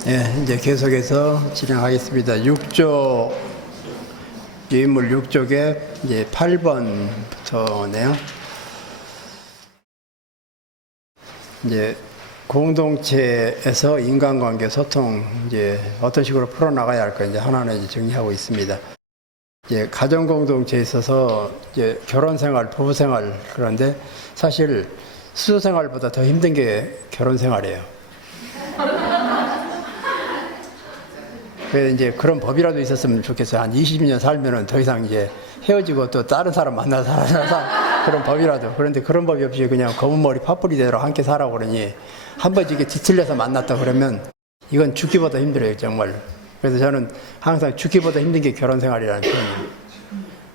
이제 계속해서 진행하겠습니다. 6조, 유인물 6조의 이제 8번부터네요. 이제 공동체에서 인간관계 소통, 이제 어떤 식으로 풀어나가야 할까, 이제 하나하나 이제 정리하고 있습니다. 이제 가정공동체에 있어서 이제 결혼생활, 부부생활, 그런데 사실 수도생활보다 더 힘든 게 결혼생활이에요. 그래서 이제 그런 법이라도 있었으면 좋겠어요. 한 20년 살면은 더 이상 이제 헤어지고 또 다른 사람 만나서 살아서 그런 법이라도. 그런데 그런 법이 없이 그냥 검은 머리 파뿌리대로 함께 살아 그러니 한 번 이게 뒤틀려서 만났다 그러면 이건 죽기보다 힘들어요, 정말. 그래서 저는 항상 죽기보다 힘든 게 결혼 생활이라는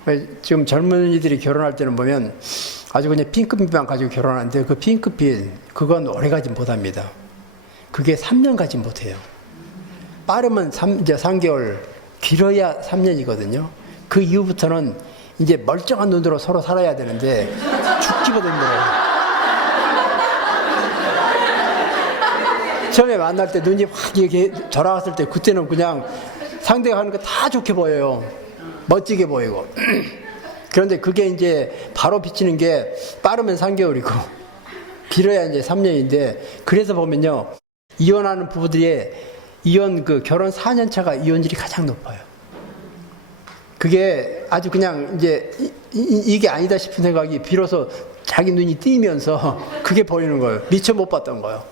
표현이에요. 지금 젊은이들이 결혼할 때는 보면 아주 그냥 핑크빛만 가지고 결혼하는데 그 핑크빛, 그건 오래 가지 못합니다. 그게 3년 가지 못해요. 빠르면 이제 3개월, 길어야 3년이거든요. 그 이후부터는 이제 멀쩡한 눈으로 서로 살아야 되는데 죽기보다 힘들어요. 처음에 만날 때 눈이 확 이렇게 돌아왔을 때 그때는 그냥 상대가 하는 거 다 좋게 보여요. 멋지게 보이고. 그런데 그게 이제 바로 비치는 게 빠르면 3개월이고 길어야 이제 3년인데, 그래서 보면요, 이혼하는 부부들의 결혼 4년 차가 이혼율이 가장 높아요. 그게 아주 그냥 이제 이게 아니다 싶은 생각이 비로소 자기 눈이 띄면서 그게 보이는 거예요. 미처 못 봤던 거예요.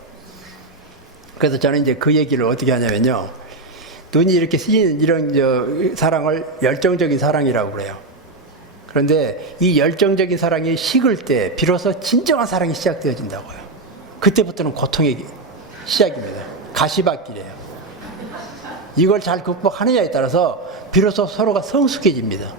그래서 저는 이제 그 얘기를 어떻게 하냐면요, 눈이 이렇게 쓰이는 이런 사랑을 열정적인 사랑이라고 그래요. 그런데 이 열정적인 사랑이 식을 때 비로소 진정한 사랑이 시작되어진다고요. 그때부터는 고통의 시작입니다. 가시밭길이에요. 이걸 잘 극복하느냐에 따라서 비로소 서로가 성숙해집니다.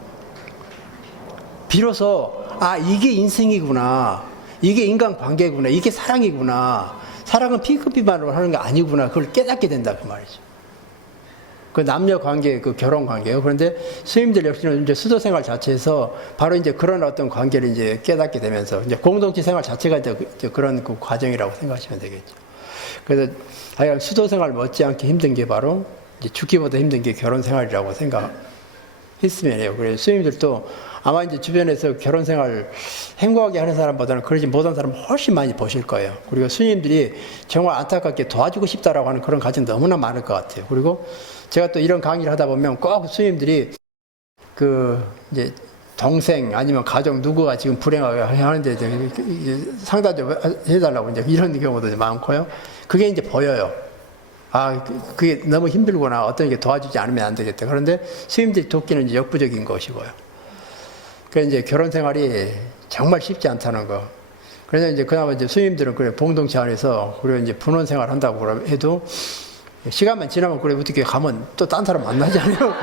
비로소 이게 인생이구나, 이게 인간관계구나, 이게 사랑이구나, 사랑은 핑크빛만으로 하는 게 아니구나, 그걸 깨닫게 된다, 그 말이죠. 그 남녀관계, 그 결혼관계예요. 그런데 스님들 역시는 이제 수도생활 자체에서 바로 이제 그런 어떤 관계를 이제 깨닫게 되면서 이제 공동체 생활 자체가 이제 그런 그 과정이라고 생각하시면 되겠죠. 그래서 하여간 수도생활 못지않게 힘든 게 바로 이제 죽기보다 힘든 게 결혼 생활이라고 생각했으면 해요. 그래서 스님들도 아마 이제 주변에서 결혼 생활 행복하게 하는 사람보다는 그러지 못한 사람 훨씬 많이 보실 거예요. 그리고 스님들이 정말 안타깝게 도와주고 싶다라고 하는 그런 가정 너무나 많을 것 같아요. 그리고 제가 또 이런 강의를 하다 보면 꼭 스님들이 이제 동생 아니면 가족 누구가 지금 불행하게 하는데 상담 좀 해달라고 이제 이런 경우도 많고요. 그게 이제 보여요. 그게 너무 힘들구나. 어떤 게 도와주지 않으면 안 되겠다. 그런데 스님들이 돕기는 이제 역부족인 것이고요. 그래서 이제 결혼 생활이 정말 쉽지 않다는 거. 그래서 이제 그나마 이제 스님들은 그래 공동체 안에서 그리고 이제 분원 생활 한다고 해도 시간만 지나면 그래 어떻게 가면 또 딴 사람 만나잖아요.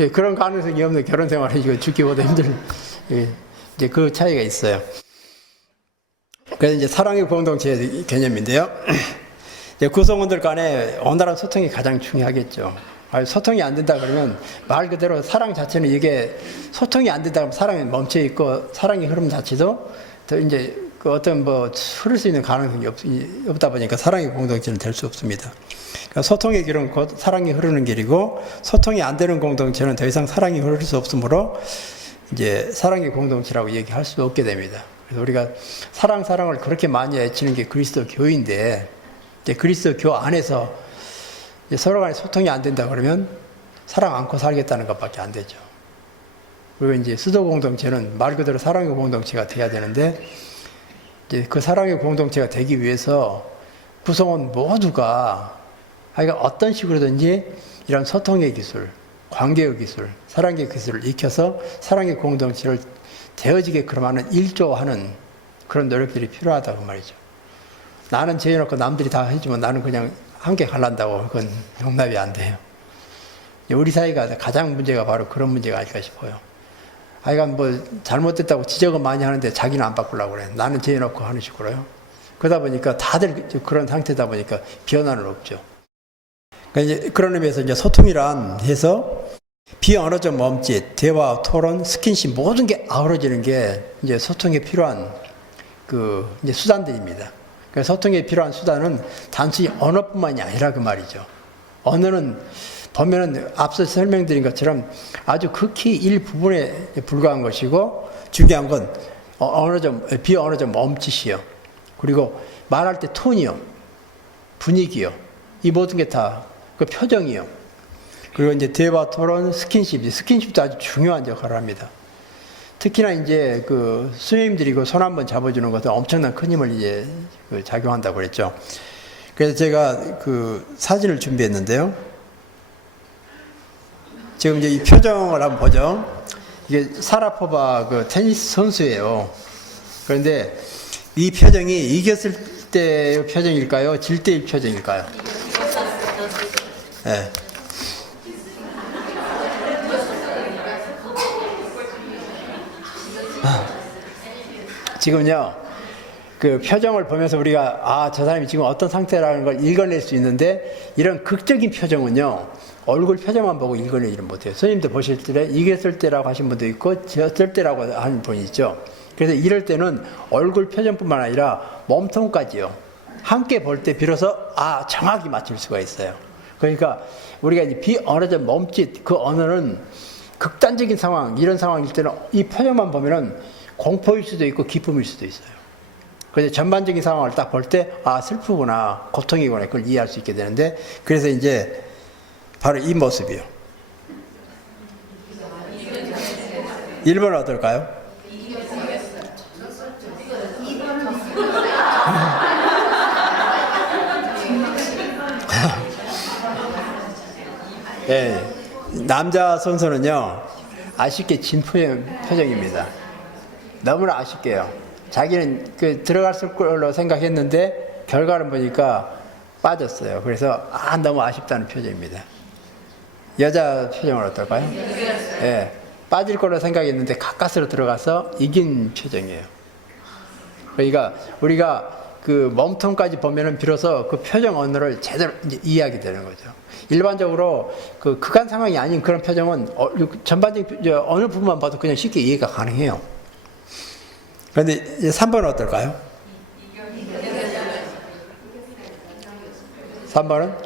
예, 그런 가능성이 없는 결혼 생활이 이거 죽기보다 힘든, 이제 그 차이가 있어요. 그래서 이제 사랑의 공동체 개념인데요. 이제 구성원들 간에 원활한 소통이 가장 중요하겠죠. 소통이 안 된다 그러면 말 그대로 사랑 자체는 이게 소통이 안 된다 그러면 사랑이 멈춰 있고 사랑의 흐름 자체도 더 이제 그 어떤 흐를 수 있는 가능성이 없다 보니까 사랑의 공동체는 될 수 없습니다. 그러니까 소통의 길은 곧 사랑이 흐르는 길이고 소통이 안 되는 공동체는 더 이상 사랑이 흐를 수 없으므로 이제 사랑의 공동체라고 얘기할 수 없게 됩니다. 그래서 우리가 사랑을 그렇게 많이 외치는 게 그리스도 교인데, 이제 그리스도 교 안에서 이제 서로 간에 소통이 안 된다 그러면 사랑 않고 살겠다는 것밖에 안 되죠. 그리고 이제 수도 공동체는 말 그대로 사랑의 공동체가 돼야 되는데, 이제 그 사랑의 공동체가 되기 위해서 구성원 모두가 하여간 어떤 식으로든지 이런 소통의 기술, 관계의 기술, 사랑의 기술을 익혀서 사랑의 공동체를 되어지게끔 하는 일조하는 그런 노력들이 필요하다고 말이죠. 나는 재해놓고 남들이 다 해주면 나는 그냥 함께 갈란다고 그건 용납이 안 돼요. 우리 사회가 가장 문제가 바로 그런 문제가 아닐까 싶어요. 하여간 잘못됐다고 지적은 많이 하는데 자기는 안 바꾸려고 그래. 나는 재해놓고 하는 식으로요. 그러다 보니까 다들 그런 상태다 보니까 변화는 없죠. 그러니까 이제 그런 의미에서 이제 소통이란 해서 비언어적 몸짓, 대화, 토론, 스킨십 모든 게 아우러지는 게 이제 소통에 필요한 이제 수단들입니다. 그래서 소통에 필요한 수단은 단순히 언어뿐만이 아니라 그 말이죠. 언어는 보면은 앞서 설명드린 것처럼 아주 극히 일부분에 불과한 것이고, 중요한 건 비언어적 몸짓이요. 그리고 말할 때 톤이요. 분위기요. 이 모든 게 다 그 표정이요. 그리고 이제 대화, 토론, 스킨십도 아주 중요한 역할을 합니다. 특히나 이제 그 스님들이 손 한번 잡아주는 것은 엄청난 큰 힘을 이제 작용한다고 그랬죠. 그래서 제가 그 사진을 준비했는데요. 지금 이제 이 표정을 한번 보죠. 이게 사라포바 그 테니스 선수예요. 그런데 이 표정이 이겼을 때의 표정일까요? 질 때의 표정일까요? 네. 지금요, 그 표정을 보면서 우리가 저 사람이 지금 어떤 상태라는 걸 읽어낼 수 있는데, 이런 극적인 표정은요, 얼굴 표정만 보고 읽어내지는 못해요. 스님들 보실 때 이겼을 때라고 하신 분도 있고 졌을 때라고 하는 분이 있죠. 그래서 이럴 때는 얼굴 표정뿐만 아니라 몸통까지요, 함께 볼 때 비로소 정확히 맞출 수가 있어요. 그러니까 우리가 이제 비언어적 몸짓, 그 언어는 극단적인 상황, 이런 상황일 때는 이 표정만 보면은 공포일 수도 있고 기쁨일 수도 있어요. 그래서 전반적인 상황을 딱 볼 때 슬프구나, 고통이구나, 그걸 이해할 수 있게 되는데, 그래서 이제 바로 이 모습이요. 1번은 어떨까요? 네, 남자 선수는요, 아쉽게 진 표정입니다. 너무나 아쉽게요. 자기는 들어갔을 걸로 생각했는데 결과를 보니까 빠졌어요. 그래서 너무 아쉽다는 표정입니다. 여자 표정은 어떨까요? 네, 빠질 걸로 생각했는데 가까스로 들어가서 이긴 표정이에요. 그러니까 우리가 그 몸통까지 보면은 비로소 그 표정 언어를 제대로 이제 이해하게 되는 거죠. 일반적으로 그 극한 상황이 아닌 그런 표정은 전반적인 어느 부분만 봐도 그냥 쉽게 이해가 가능해요. 그런데 이제 3번은 어떨까요? 3번은?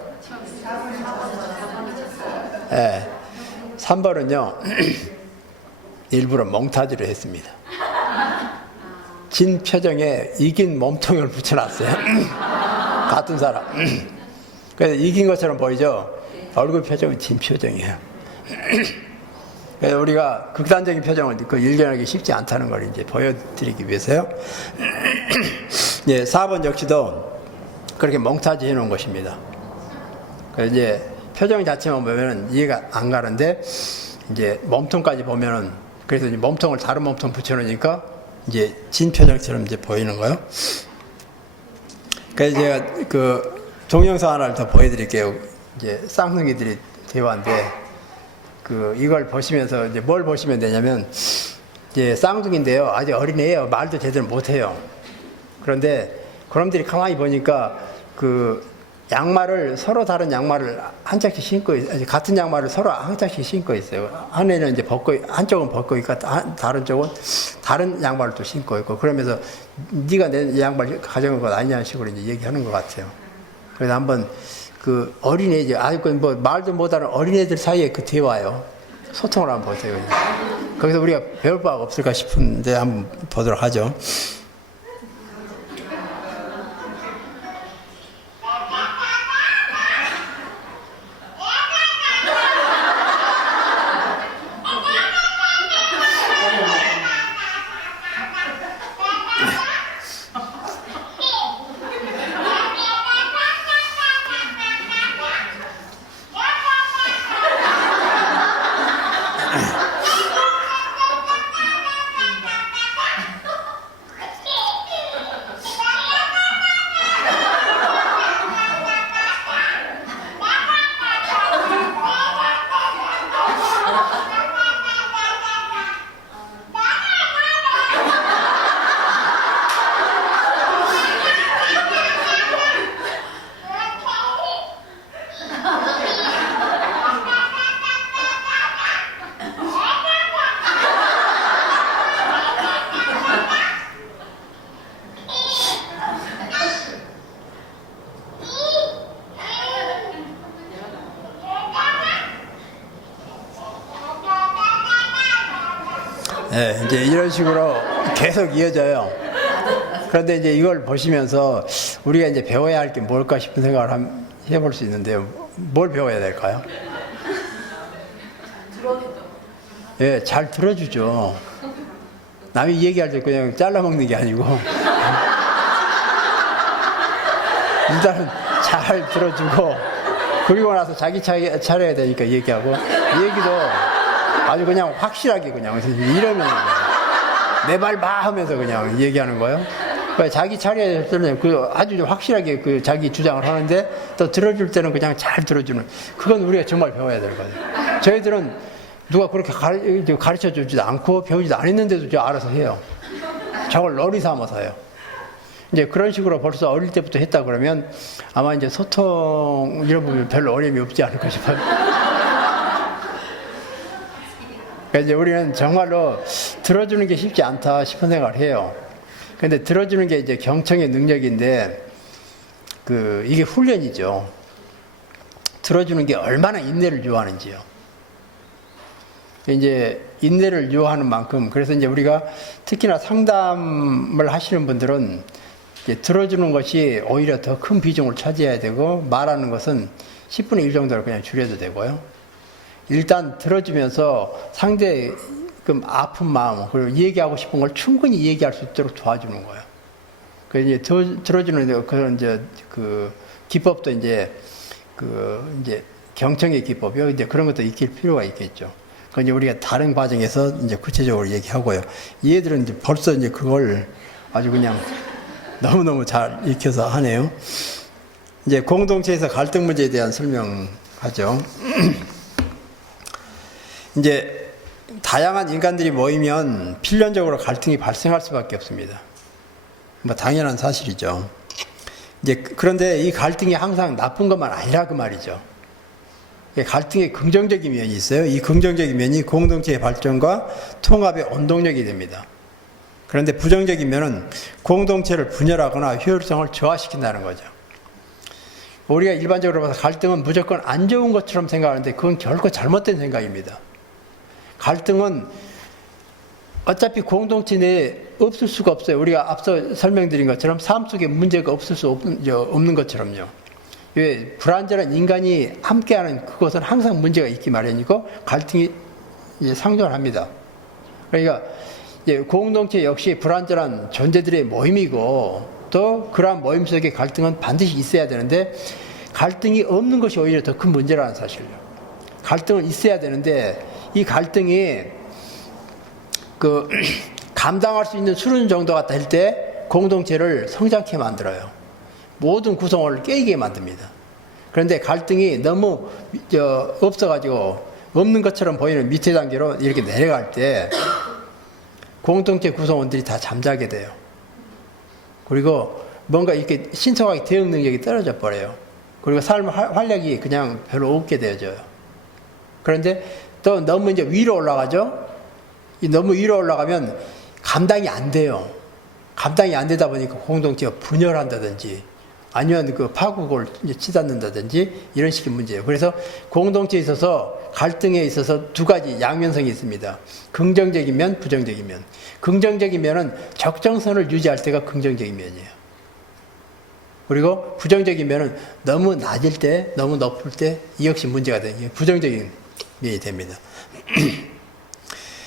네, 3번은요, 일부러 몽타주를 했습니다. 진 표정에 이긴 몸통을 붙여놨어요. 같은 사람. 그래서 이긴 것처럼 보이죠? 얼굴 표정은 진 표정이에요. 그래서 우리가 극단적인 표정을 일견하기 쉽지 않다는 걸 이제 보여드리기 위해서요. 예, 4번 역시도 그렇게 몽타주 해놓은 것입니다. 그래서 이제 표정 자체만 보면은 이해가 안 가는데, 이제 몸통까지 보면은, 그래서 이제 몸통을 다른 몸통 붙여놓으니까 이제 진 표정처럼 이제 보이는 거예요. 그래서 제가 그 동영상 하나를 더 보여드릴게요. 이제 쌍둥이들이 대화인데, 이걸 보시면서 이제 뭘 보시면 되냐면, 이제 쌍둥이인데요, 아직 어린애예요. 말도 제대로 못해요. 그런데 그놈들이 가만히 보니까 양말을, 서로 다른 양말을 한 짝씩 신고, 같은 양말을 서로 한 짝씩 신고 있어요. 한 애는 이제 한쪽은 벗고 있고, 다른 쪽은 다른 양말을 또 신고 있고, 그러면서 네가 내 양말 가져온 것 아니냐는 식으로 이제 얘기하는 것 같아요. 그래서 한번 어린애, 아직 말도 못하는 어린애들 사이에 그 대화요. 소통을 한번 보세요. 거기서 우리가 배울 바가 없을까 싶은데 한번 보도록 하죠. 예, 이제 이런 식으로 계속 이어져요. 그런데 이제 이걸 보시면서 우리가 이제 배워야 할 게 뭘까 싶은 생각을 해볼 수 있는데요. 뭘 배워야 될까요? 예, 잘 들어주죠. 남이 얘기할 때 그냥 잘라먹는 게 아니고. 일단은 잘 들어주고, 그리고 나서 자기 차려야 되니까 얘기하고, 얘기도 아주 그냥 확실하게 그냥, 이러면 내 말 봐 하면서 그냥 얘기하는 거예요. 자기 차례에 때는 아주 확실하게 자기 주장을 하는데 또 들어줄 때는 그냥 잘 들어주는, 그건 우리가 정말 배워야 될 거예요. 저희들은 누가 그렇게 가르쳐 주지도 않고 배우지도 않았는데도 알아서 해요. 저걸 놀이 삼아서 해요. 이제 그런 식으로 벌써 어릴 때부터 했다 그러면 아마 이제 소통 이런 부분 별로 어려움이 없지 않을까 싶어요. 그러니까 이제 우리는 정말로 들어주는 게 쉽지 않다 싶은 생각을 해요. 근데 들어주는 게 이제 경청의 능력인데, 이게 훈련이죠. 들어주는 게 얼마나 인내를 요하는지요. 이제 인내를 요하는 만큼, 그래서 이제 우리가 특히나 상담을 하시는 분들은 이제 들어주는 것이 오히려 더 큰 비중을 차지해야 되고, 말하는 것은 10분의 1 정도로 그냥 줄여도 되고요. 일단 들어주면서 상대의 아픈 마음, 그리고 얘기하고 싶은 걸 충분히 얘기할 수 있도록 도와주는 거예요. 그래서 이제 들어주는 그런 기법도 이제 경청의 기법이요. 이제 그런 것도 익힐 필요가 있겠죠. 그 이제 우리가 다른 과정에서 이제 구체적으로 얘기하고요. 얘들은 이제 벌써 이제 그걸 아주 그냥 너무너무 잘 익혀서 하네요. 이제 공동체에서 갈등 문제에 대한 설명하죠. 이제 다양한 인간들이 모이면 필연적으로 갈등이 발생할 수밖에 없습니다. 뭐 당연한 사실이죠. 이제 그런데 이 갈등이 항상 나쁜 것만 아니라 그 말이죠. 갈등의 긍정적인 면이 있어요. 이 긍정적인 면이 공동체의 발전과 통합의 원동력이 됩니다. 그런데 부정적인 면은 공동체를 분열하거나 효율성을 저하시킨다는 거죠. 우리가 일반적으로 봐서 갈등은 무조건 안 좋은 것처럼 생각하는데 그건 결코 잘못된 생각입니다. 갈등은 어차피 공동체 내에 없을 수가 없어요. 우리가 앞서 설명드린 것처럼 삶 속에 문제가 없을 수 없는 것처럼요. 왜? 불완전한 인간이 함께하는 그것은 항상 문제가 있기 마련이고 갈등이 상존을 합니다. 그러니까 공동체 역시 불완전한 존재들의 모임이고, 또 그러한 모임 속에 갈등은 반드시 있어야 되는데 갈등이 없는 것이 오히려 더 큰 문제라는 사실이에요. 갈등은 있어야 되는데 이 갈등이 감당할 수 있는 수준 정도가 될 때 공동체를 성장케 만들어요. 모든 구성원을 깨게 만듭니다. 그런데 갈등이 너무 없어가지고 없는 것처럼 보이는 밑에 단계로 이렇게 내려갈 때 공동체 구성원들이 다 잠자게 돼요. 그리고 뭔가 이렇게 신속하게 대응 능력이 떨어져 버려요. 그리고 삶 활력이 그냥 별로 없게 되어져요. 그런데 또 너무 이제 위로 올라가죠. 너무 위로 올라가면 감당이 안 돼요. 감당이 안 되다 보니까 공동체가 분열한다든지 아니면 파국을 치닫는다든지 이런 식의 문제예요. 그래서 공동체에 있어서 갈등에 있어서 두 가지 양면성이 있습니다. 긍정적인 면, 부정적인 면. 긍정적인 면은 적정선을 유지할 때가 긍정적인 면이에요. 그리고 부정적인 면은 너무 낮을 때, 너무 높을 때 이 역시 문제가 되는 게 부정적인 면이 됩니다.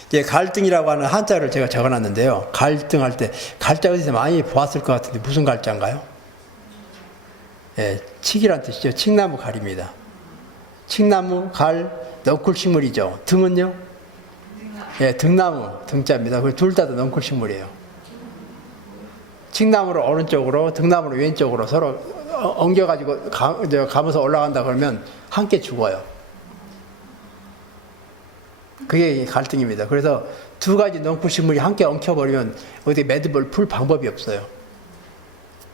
이제 갈등이라고 하는 한자를 제가 적어놨는데요. 갈등할 때 갈자 어디서 많이 보았을 것 같은데 무슨 갈자인가요? 예, 칡이란 뜻이죠. 칡나무 갈입니다. 칡나무 갈 넝쿨식물이죠. 등은요? 예, 등나무 등자입니다. 둘 다 넝쿨식물이에요. 칡나무를 오른쪽으로 등나무를 왼쪽으로 서로 엉겨가지고 가면서 올라간다 그러면 함께 죽어요. 그게 갈등입니다. 그래서 두 가지 넝쿨식물이 함께 엉켜버리면 어디 매듭을 풀 방법이 없어요.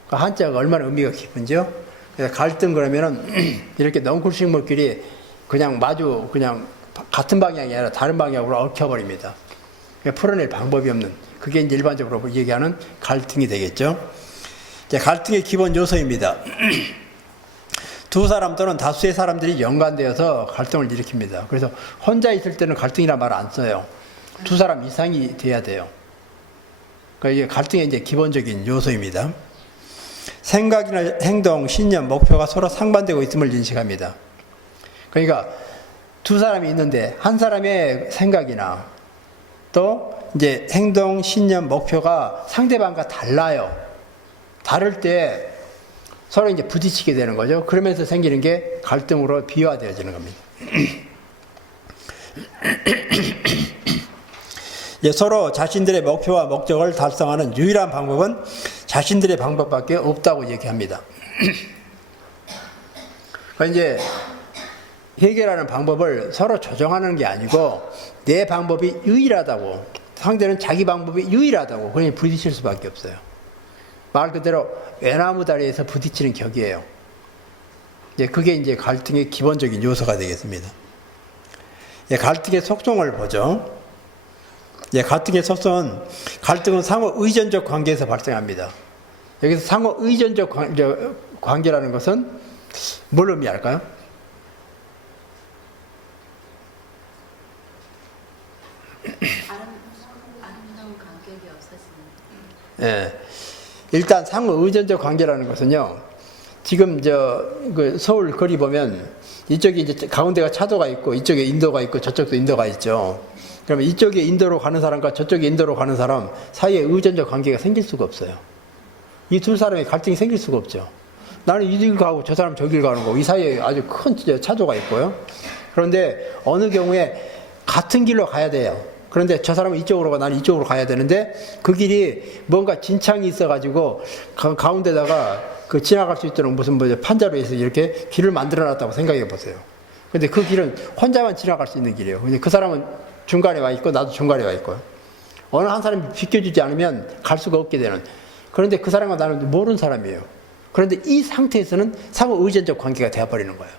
한자가 얼마나 의미가 깊은지요. 그래서 갈등 그러면은 이렇게 넝쿨식물끼리 그냥 같은 방향이 아니라 다른 방향으로 엉켜버립니다. 풀어낼 방법이 없는, 그게 이제 일반적으로 얘기하는 갈등이 되겠죠. 이제 갈등의 기본 요소입니다. 두 사람 또는 다수의 사람들이 연관되어서 갈등을 일으킵니다. 그래서 혼자 있을 때는 갈등이란 말을 안 써요. 두 사람 이상이 돼야 돼요. 그러니까 이게 갈등의 이제 기본적인 요소입니다. 생각이나 행동, 신념, 목표가 서로 상반되고 있음을 인식합니다. 그러니까 두 사람이 있는데 한 사람의 생각이나 또 이제 행동, 신념, 목표가 상대방과 달라요. 다를 때 서로 이제 부딪히게 되는 거죠. 그러면서 생기는 게 갈등으로 비화되어지는 겁니다. 서로 자신들의 목표와 목적을 달성하는 유일한 방법은 자신들의 방법밖에 없다고 얘기합니다. 그러니까 이제 해결하는 방법을 서로 조정하는 게 아니고 내 방법이 유일하다고, 상대는 자기 방법이 유일하다고 그냥 부딪힐 수밖에 없어요. 말 그대로 외나무 다리에서 부딪히는 격이에요. 그게 이제 갈등의 기본적인 요소가 되겠습니다. 갈등의 속성을 보죠. 갈등의 속성은, 갈등은 상호 의존적 관계에서 발생합니다. 여기서 상호 의존적 관계라는 것은 뭘 의미할까요? 아름다운 간격이 없어지는. 예. 일단 상호 의존적 관계라는 것은요, 지금 그 서울 거리 보면 이쪽에 이제 가운데가 차도가 있고 이쪽에 인도가 있고 저쪽도 인도가 있죠. 그러면 이쪽에 인도로 가는 사람과 저쪽에 인도로 가는 사람 사이에 의존적 관계가 생길 수가 없어요. 이 두 사람의 갈등이 생길 수가 없죠. 나는 이길 가고 저 사람 저길 가는 거고 이 사이에 아주 큰 차도가 있고요. 그런데 어느 경우에 같은 길로 가야 돼요. 그런데 저 사람은 이쪽으로 가, 나는 이쪽으로 가야 되는데 그 길이 뭔가 진창이 있어가지고 가운데다가 그 지나갈 수 있도록 무슨 판자로 해서 이렇게 길을 만들어 놨다고 생각해 보세요. 근데 그 길은 혼자만 지나갈 수 있는 길이에요. 근데 그 사람은 중간에 와 있고 나도 중간에 와 있고요. 어느 한 사람이 비켜주지 않으면 갈 수가 없게 되는. 그런데 그 사람과 나는 모르는 사람이에요. 그런데 이 상태에서는 상호 의존적 관계가 되어버리는 거예요.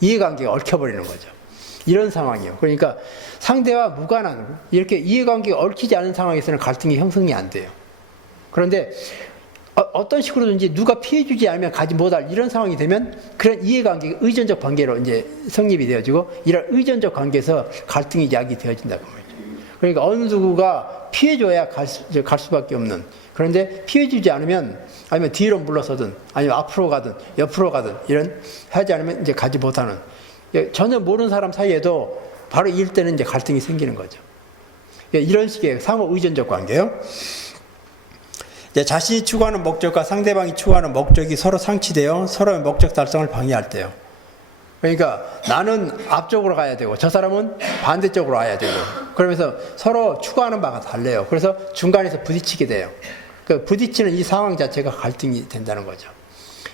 이해관계가 얽혀버리는 거죠. 이런 상황이에요. 그러니까 상대와 무관한, 이렇게 이해관계가 얽히지 않은 상황에서는 갈등이 형성이 안 돼요. 그런데 어떤 식으로든지 누가 피해주지 않으면 가지 못할 이런 상황이 되면 그런 이해관계가 의존적 관계로 이제 성립이 되어지고 이런 의존적 관계에서 갈등이 야기 되어진다고 말이죠. 그러니까 어느 누구가 피해줘야 갈 수밖에 없는. 그런데 피해주지 않으면 아니면 뒤로 물러서든 아니면 앞으로 가든 옆으로 가든 이런 하지 않으면 이제 가지 못하는. 전혀 모르는 사람 사이에도 바로 이럴 때는 이제 갈등이 생기는 거죠. 이런 식의 상호 의존적 관계요. 자신이 추구하는 목적과 상대방이 추구하는 목적이 서로 상치되어 서로의 목적 달성을 방해할 때요. 그러니까 나는 앞쪽으로 가야 되고 저 사람은 반대쪽으로 와야 되고 그러면서 서로 추구하는 바가 달라요. 그래서 중간에서 부딪히게 돼요. 그 부딪히는 이 상황 자체가 갈등이 된다는 거죠.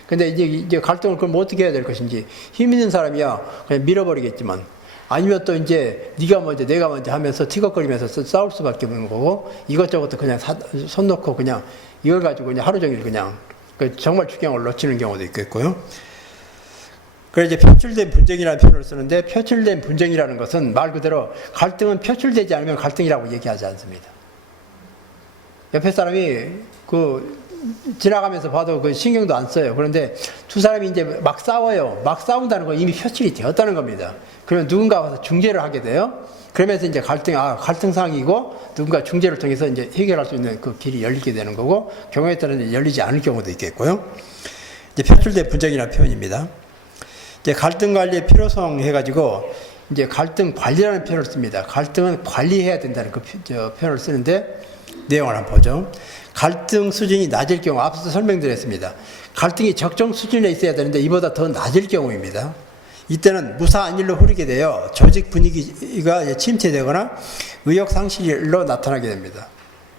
근데 이제 갈등을 그럼 어떻게 해야 될 것인지 힘 있는 사람이야 그냥 밀어버리겠지만 아니면 또 이제 네가 먼저 내가 먼저 하면서 티격거리면서 싸울 수밖에 없는 거고 이것저것 그냥 손 놓고 그냥 이걸 가지고 그냥 하루 종일 그냥 정말 주경을 놓치는 경우도 있겠고요. 그래서 이제 표출된 분쟁이라는 표현을 쓰는데 표출된 분쟁이라는 것은 말 그대로 갈등은 표출되지 않으면 갈등이라고 얘기하지 않습니다. 옆에 사람이 지나가면서 봐도 신경도 안 써요. 그런데 두 사람이 이제 막 싸워요. 막 싸운다는 건 이미 표출이 되었다는 겁니다. 그러면 누군가 와서 중재를 하게 돼요. 그러면서 이제 갈등 상황이고 누군가 중재를 통해서 이제 해결할 수 있는 그 길이 열리게 되는 거고 경우에 따라서 열리지 않을 경우도 있겠고요. 이제 표출된 분쟁이라는 표현입니다. 이제 갈등 관리의 필요성 해가지고 이제 갈등 관리라는 표현을 씁니다. 갈등은 관리해야 된다는 그 표현을 쓰는데 내용을 한번 보죠. 갈등 수준이 낮을 경우 앞서 설명드렸습니다. 갈등이 적정 수준에 있어야 되는데 이보다 더 낮을 경우입니다. 이때는 무사한 일로 흐르게 되어 조직 분위기가 침체되거나 의욕 상실로 나타나게 됩니다.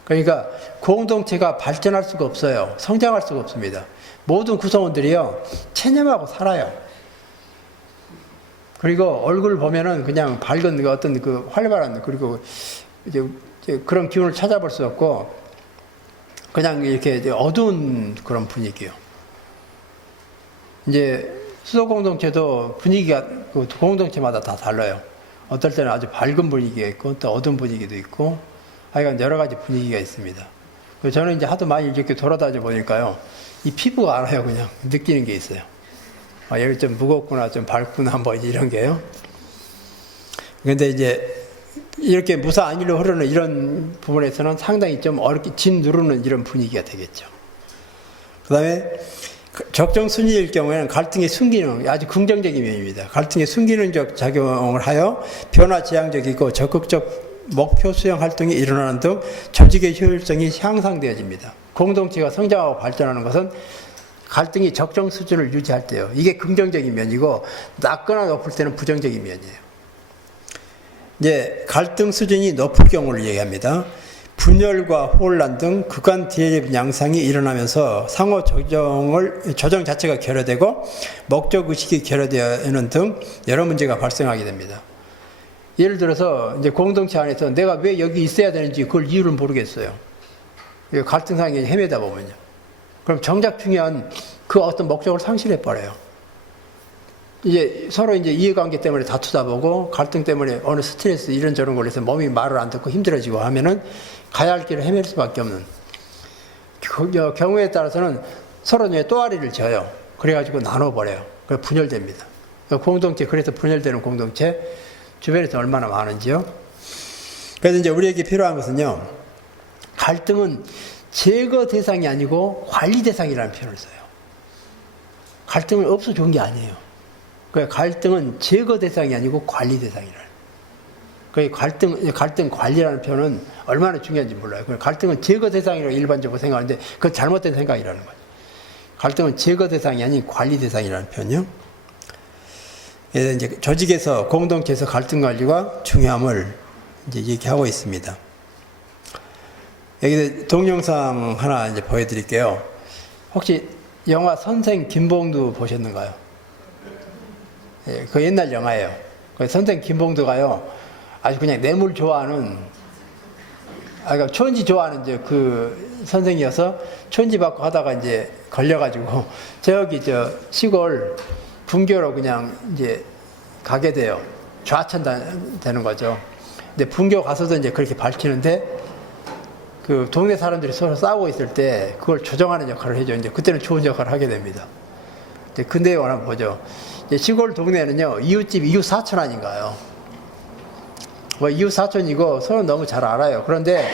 그러니까 공동체가 발전할 수가 없어요. 성장할 수가 없습니다. 모든 구성원들이요 체념하고 살아요. 그리고 얼굴 보면은 그냥 밝은 어떤 활발한 그리고 이제 그런 기운을 찾아볼 수 없고 그냥 이렇게 어두운 그런 분위기요. 이제 수도 공동체도 분위기가 공동체마다 다 달라요. 어떨 때는 아주 밝은 분위기가 있고 또 어두운 분위기도 있고 하여간 여러 가지 분위기가 있습니다. 저는 이제 하도 많이 이렇게 돌아다녀 보니까요. 이 피부가 알아요. 그냥 느끼는 게 있어요. 얘를 좀 무겁구나, 좀 밝구나, 뭐 이런 게요. 근데 이제 이렇게 무사 안일로 흐르는 이런 부분에서는 상당히 좀 어렵게 짓 누르는 이런 분위기가 되겠죠. 그 다음에 적정 순위일 경우에는 갈등의 순기능, 아주 긍정적인 면입니다. 갈등의 순기능적 작용을 하여 변화 지향적이고 적극적 목표 수행 활동이 일어나는 등 조직의 효율성이 향상되어집니다. 공동체가 성장하고 발전하는 것은 갈등이 적정 수준을 유지할 때요. 이게 긍정적인 면이고 낮거나 높을 때는 부정적인 면이에요. 이제 갈등 수준이 높을 경우를 얘기합니다. 분열과 혼란 등 극한 대립 양상이 일어나면서 상호 조정 자체가 결여되고 목적 의식이 결여되는 등 여러 문제가 발생하게 됩니다. 예를 들어서 이제 공동체 안에서 내가 왜 여기 있어야 되는지 그걸 이유를 모르겠어요. 갈등 상황에 헤매다 보면요. 그럼 정작 중요한 그 어떤 목적을 상실해 버려요. 이제 서로 이제 이해관계 때문에 다투다 보고 갈등 때문에 어느 스트레스 이런저런 걸로 해서 몸이 말을 안 듣고 힘들어지고 하면은 가야 할 길을 헤맬 수밖에 없는 경우에 따라서는 서로 이제 또아리를 져요. 그래가지고 나눠버려요. 그래서 분열됩니다. 공동체, 그래서 분열되는 공동체 주변에서 얼마나 많은지요. 그래서 이제 우리에게 필요한 것은요, 갈등은 제거 대상이 아니고 관리 대상이라는 표현을 써요. 갈등은 없어 좋은 게 아니에요. 그러니까 갈등은 제거 대상이 아니고 관리 대상이라는. 그 갈등 관리라는 표현은 얼마나 중요한지 몰라요. 갈등은 제거 대상이라고 일반적으로 생각하는데 그건 잘못된 생각이라는 거죠. 갈등은 제거 대상이 아닌 관리 대상이라는 표현이요. 그래서 이제 조직에서 공동체에서 갈등 관리가 중요함을 이제 얘기하고 있습니다. 여기 동영상 하나 이제 보여드릴게요. 혹시 영화 선생 김봉두 보셨는가요? 예, 그 옛날 영화예요. 그 선생 김봉두가요, 아주 그냥 뇌물 좋아하는, 그러니까 촌지 좋아하는 이제 그 선생이어서 촌지 받고 하다가 이제 걸려가지고 저기 저 시골 분교로 그냥 이제 가게 돼요. 좌천되는 거죠. 근데 분교 가서도 이제 그렇게 밝히는데 그 동네 사람들이 서로 싸우고 있을 때 그걸 조정하는 역할을 해줘. 이제 그때는 좋은 역할을 하게 됩니다. 그 내용을 한번 보죠. 이제 시골 동네에는요, 이웃집 이웃 사촌 아닌가요? 뭐 이웃 사촌이고 서로 너무 잘 알아요. 그런데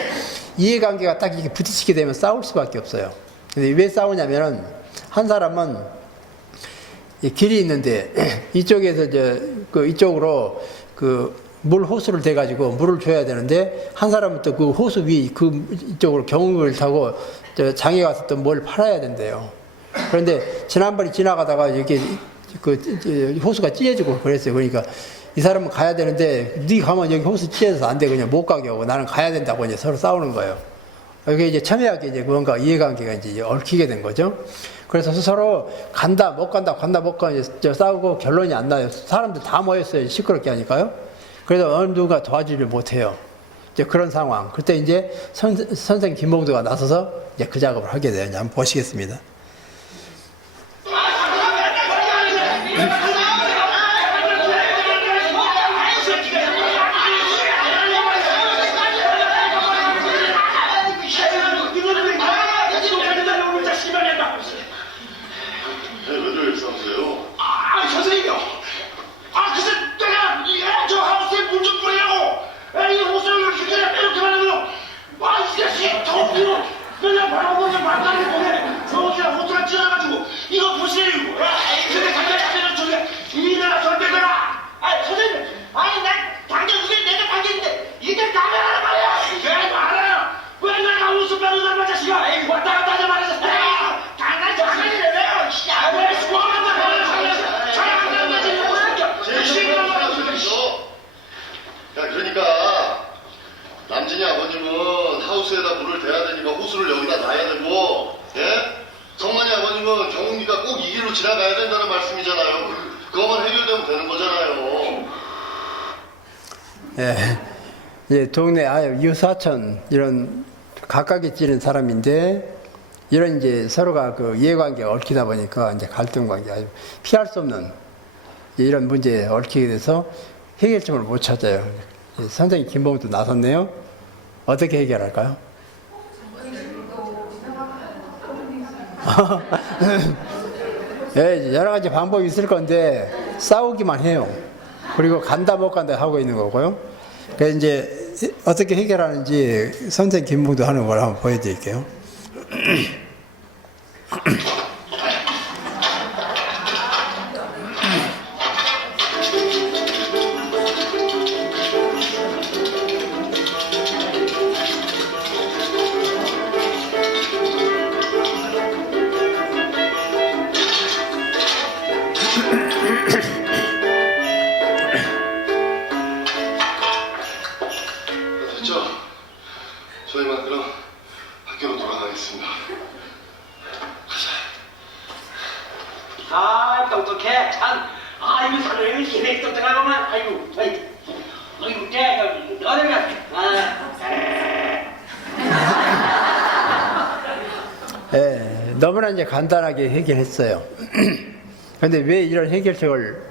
이해관계가 딱 이렇게 부딪히게 되면 싸울 수밖에 없어요. 근데 왜 싸우냐면은 한 사람은 길이 있는데 이쪽에서 이쪽으로 그 물 호수를 대가지고 물을 줘야 되는데 한 사람은 또 그 호수 위 이쪽으로 경운을 타고 장에 가서 또 뭘 팔아야 된대요. 그런데 지난번에 지나가다가 이렇게 그 호수가 찢어지고 그랬어요. 그러니까 이 사람은 가야 되는데 네 가면 여기 호수 찢어져서 안 돼, 그냥 못 가게 하고 나는 가야 된다고 이제 서로 싸우는 거예요. 이게 이제 첨예하게 이제 뭔가 이해관계가 이제 얽히게 된 거죠. 그래서 서로 간다 못 간다 싸우고 결론이 안 나요. 사람들 다 모였어요. 시끄럽게 하니까요. 그래서 어느 누가 도와주지를 못해요. 이제 그런 상황. 그때 이제 선생 김봉두가 나서서 이제 그 작업을 하게 돼요. 이제 한번 보시겠습니다. 남진이 아버님은 하우스에다 물을 대야 되니까 호수를 여기다 놔야 되고, 예? 성만이 아버님은 경운기가 꼭 이 길로 지나가야 된다는 말씀이잖아요. 그거만 해결되면 되는 거잖아요. 예, 이제 동네 이웃사촌 이런 가깝게 지는 사람인데 이런 이제 서로가 그 이해관계가 얽히다 보니까 이제 갈등관계 아주 피할 수 없는 이런 문제에 얽히게 돼서 해결점을 못 찾아요. 선생님 김봉도 나섰네요. 어떻게 해결할까요? 예, 여러 가지 방법이 있을 건데 싸우기만 해요. 그리고 간다 못 간다 하고 있는 거고요. 그래서 이제 어떻게 해결하는지 선생 김봉도 하는 걸 한번 보여드릴게요. 됐죠? 저희만 그럼 학교로 돌아가겠습니다. 아, 똑똑해. 참. 아이고, 사람이 힘이 똑똑하구만. 아이고, 아이고, 어디 가? 예, 너무나 이제 간단하게 해결했어요. 근데 왜 이런 해결책을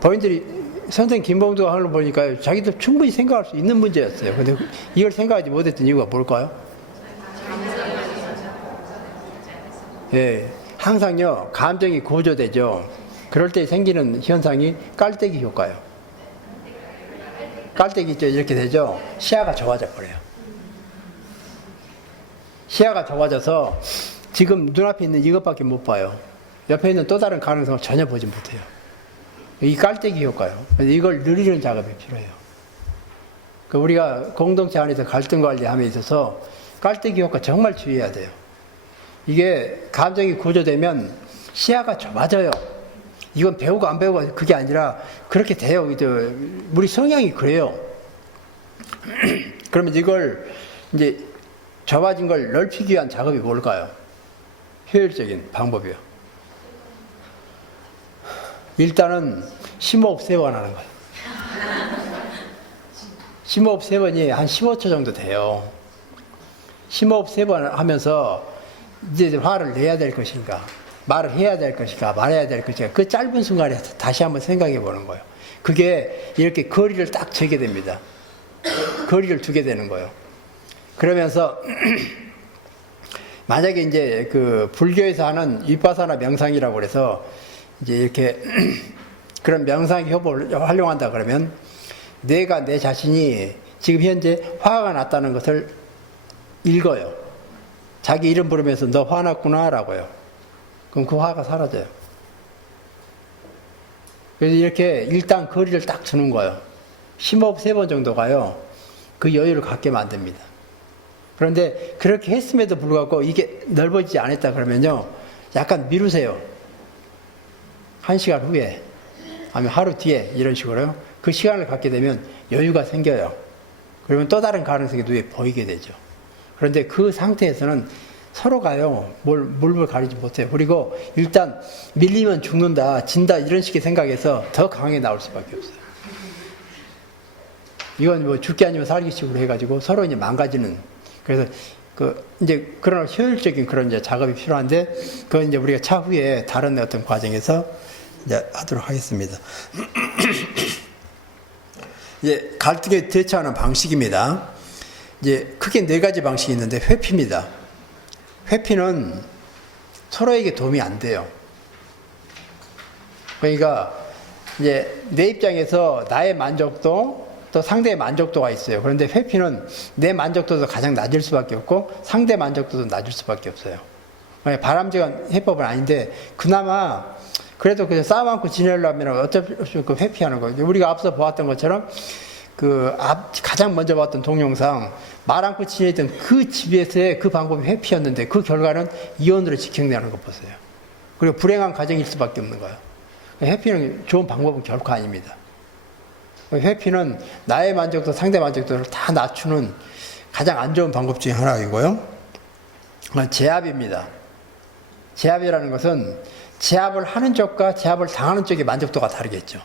본인들이 선생 김봉도가 하는 걸 보니까 자기도 충분히 생각할 수 있는 문제였어요. 근데 이걸 생각하지 못했던 이유가 뭘까요? 예, 항상요 감정이 고조되죠. 그럴 때 생기는 현상이 깔때기 효과예요. 깔때기 있죠. 이렇게 되죠. 시야가 좁아져 버려요. 시야가 좁아져서 지금 눈앞에 있는 이것밖에 못 봐요. 옆에 있는 또 다른 가능성을 전혀 보지 못해요. 이 깔때기 효과요. 그래서 이걸 늘리는 작업이 필요해요. 우리가 공동체 안에서 갈등 관리함에 있어서 깔때기 효과 정말 주의해야 돼요. 이게 감정이 고조되면 시야가 좁아져요. 이건 배우고 안 배우고 그게 아니라 그렇게 돼요. 우리 성향이 그래요. 그러면 이걸 이제 좁아진 걸 넓히기 위한 작업이 뭘까요? 효율적인 방법이요. 일단은 심호흡 3번 하는 거예요. 심호흡 3번이 한 15초 정도 돼요. 심호흡 3번 하면서 이제 화를 내야 될 것인가, 말을 해야 될 것인가, 말해야 될 것인가, 그 짧은 순간에 다시 한번 생각해 보는 거예요. 그게 이렇게 거리를 딱 재게 됩니다. 거리를 두게 되는 거예요. 그러면서 만약에 이제 그 불교에서 하는 위파사나 명상이라고 그래서 이제 이렇게 그런 명상 협업을 활용한다 그러면 내가 내 자신이 지금 현재 화가 났다는 것을 읽어요. 자기 이름 부르면서 너 화났구나 라고요. 그럼 그 화가 사라져요. 그래서 이렇게 일단 거리를 딱 주는 거예요. 심호흡 3번 정도가요. 그 여유를 갖게 만듭니다. 그런데 그렇게 했음에도 불구하고 이게 넓어지지 않았다 그러면요. 약간 미루세요. 1시간 후에 아니면 하루 뒤에 이런 식으로요. 그 시간을 갖게 되면 여유가 생겨요. 그러면 또 다른 가능성이 눈에 보이게 되죠. 그런데 그 상태에서는 서로가요, 물을 가리지 못해요. 그리고 일단 밀리면 죽는다, 진다, 이런 식의 생각에서 더 강하게 나올 수밖에 없어요. 이건 뭐 죽기 아니면 살기 식으로 해가지고 서로 이제 망가지는. 그래서 이제 그런 효율적인 그런 이제 작업이 필요한데, 그건 이제 우리가 차후에 다른 어떤 과정에서 이제 하도록 하겠습니다. 이제 갈등에 대처하는 방식입니다. 이제 크게 4가지 방식이 있는데, 회피입니다. 회피는 서로에게 도움이 안 돼요. 그러니까 이제 내 입장에서 나의 만족도 또 상대의 만족도가 있어요. 그런데 회피는 내 만족도도 가장 낮을 수밖에 없고 상대 만족도도 낮을 수밖에 없어요. 바람직한 해법은 아닌데 그나마 그래도 그냥 싸움 않고 지내려면 어쩔 수 없이 회피하는 거예요. 우리가 앞서 보았던 것처럼 가장 먼저 봤던 동영상, 말 않고 지내던 그 집에서의 그 방법이 회피였는데 그 결과는 이혼으로 직행되는 거 보세요. 그리고 불행한 가정일 수밖에 없는 거예요. 회피는 좋은 방법은 결코 아닙니다. 회피는 나의 만족도, 상대 만족도를 다 낮추는 가장 안 좋은 방법 중에 하나이고요. 제압입니다. 제압이라는 것은 제압을 하는 쪽과 제압을 당하는 쪽의 만족도가 다르겠죠.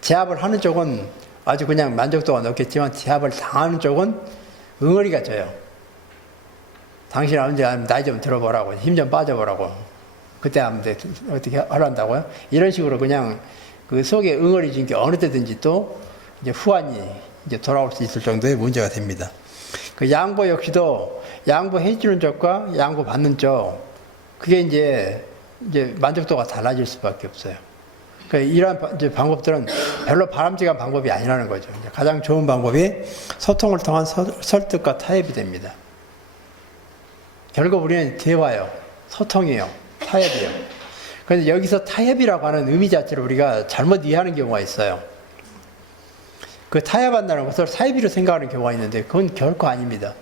제압을 하는 쪽은 아주 그냥 만족도가 높겠지만 제압을 당하는 쪽은 응어리가 져요. 당신 언제 나이 좀 들어보라고, 힘 좀 빠져보라고, 그때 하면 돼, 어떻게 하란다고요? 이런 식으로 그냥 그 속에 응어리 진 게 어느 때든지 또 이제 후환이 이제 돌아올 수 있을 정도의 문제가 됩니다. 그 양보 역시도 양보해주는 쪽과 양보받는 쪽, 그게 이제 만족도가 달라질 수밖에 없어요. 그러니까 이러한 이제 방법들은 별로 바람직한 방법이 아니라는 거죠. 이제 가장 좋은 방법이 소통을 통한 설득과 타협이 됩니다. 결국 우리는 대화요, 소통이요, 타협이요. 그런데 여기서 타협이라고 하는 의미 자체를 우리가 잘못 이해하는 경우가 있어요. 그 타협한다는 것을 사이비로 생각하는 경우가 있는데 그건 결코 아닙니다.